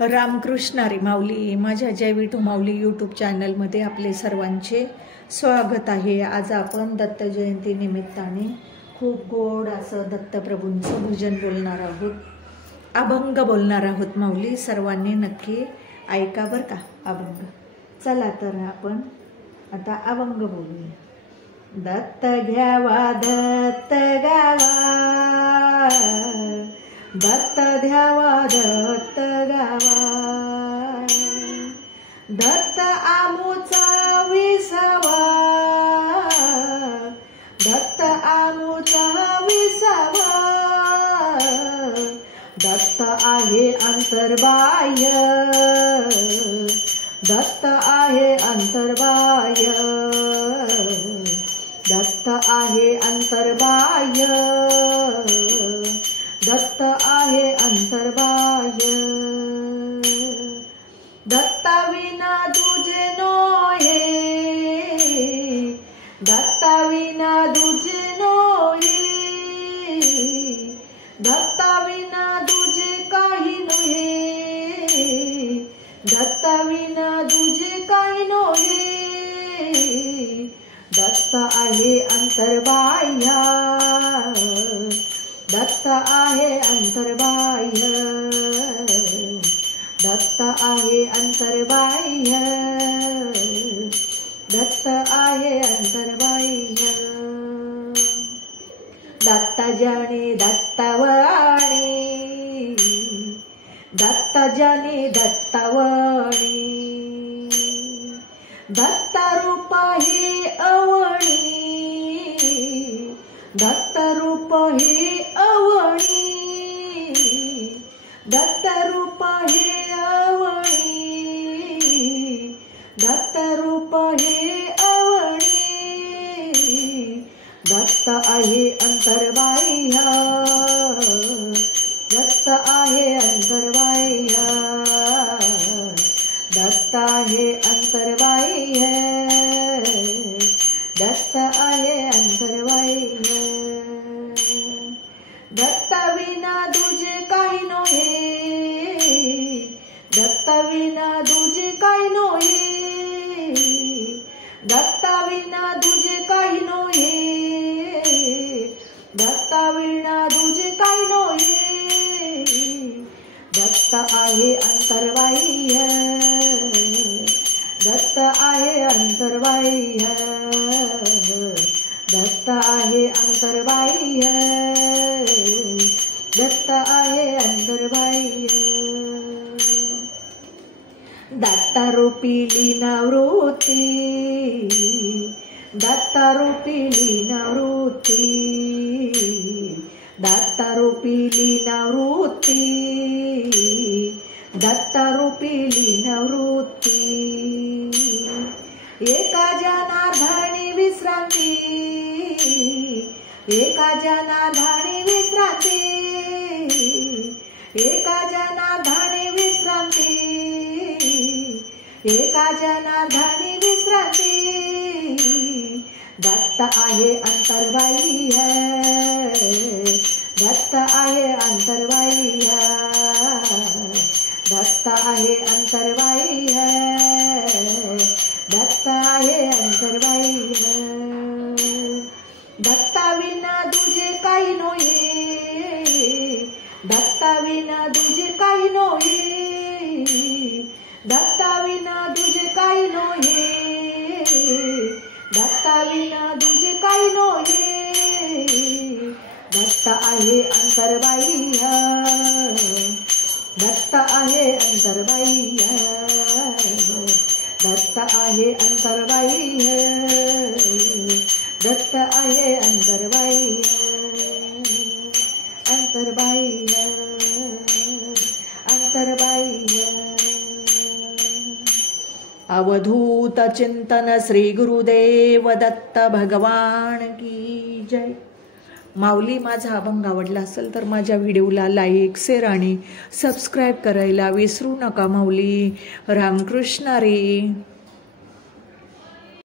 रामकृष्ण हरी माऊली. माझ्या जय विठू माऊली यूट्यूब चॅनलमध्ये आपले सर्वांचे स्वागत आहे. आज आपण दत्त जयंती निमित्ताने खूप गोड असं दत्तप्रभूंचं भजन बोलणार आहोत, अभंग बोलणार आहोत. माऊली सर्वांनी नक्की ऐका बरं का अभंग. चला तर आपण आता अभंग बोलूया. दत्त घ्यावा दत्त गावा, दत्त ध्यावा दत्त गावा, दत्त आमुचा विसावा, दत्त आमुचा विसावा, दत्त आहे अंतर्बाह्य, दत्त आहे अंतर्बाह्य, दत्त आहे अंतर्बाह्य, दत्त आहे अंतर्बाह्य. दत्ता विना तुझे नोहे, दत्ता विना तुझे नोहे, दत्ता विना तुझे काही नोहे, दत्ता विना तुझे काही नोहे. दत्त आहे अंतर्बाह्य, दत्त आहे अंतर्बाह्य, दत्त आहे अंतर्बाह्य, दत्त आहे अंतर्बाह्य. दत्त जाने दत्तवाणी, दत्त जाने दत्तवाणी, दत्त रूप हे अवणी, दत्त रूप हे अवणी, दत्त रूप हे अवणी, दत्त रूप हे अवणी. दत्त आहे अंतर्बाह्य, दत्त आहे अंतर्बाह्य, दत्त आहे अंतर्बाह्य, दत्त आहे अंतर्बाह्य. दत्त विना तुझे काही नोहे, दत्त विना तुझे काही नोहे, दत्त विना तुझे काही नोहे, दत्त विना तुझे काही नोहे. दत्त आहे अंतर्बाह्य, दत्त आहे अंतर्बाह्य, दत्त आहे अंतर्बाह्य, दत्त आहे अंतर्बाह्य. दत्ता रूपी लीनावृत्ती, दत्ता रूपी लीनावृत्ती, दत्ता रूपी लीनावृत्ती, दत्ता रूपी लीनावृत्ती. एका जनार्दनी विश्रांती, एका जनार्दनी विश्रांती, एका जनार्दनी विश्रांती, एका जनार्दनी विश्रांती. दत्त आहे अंतर्बाह्य, दत्त आहे अंतर्बाह्य, दत्त आहे अंतर्बाह्य, दत्त आहे अंतर्बाह्य. दत्ता विना तुझे काही नोहे, दत्ता विना तुझे काही नोहे, दत्ता विना तुझे काही नोहे, दत्ता विना तुझे काही नोहे. दत्त आहे अंतर्बाह्य, दत्त आहे अंतर्बाह्य, दत्त आहे अंतर्बाह्य, दत्त आहे अंतर्बाह्य, अंतर्बाह्य, अंतर्बाह्य. अवधूत चिंतन श्री गुरुदेव दत्त भगवान की जय. माऊली, माझा अभंग आवडला असेल तर माझ्या व्हिडिओला लाईक, शेअर आणि सबस्क्राईब करायला विसरू नका माऊली. रामकृष्ण हरी.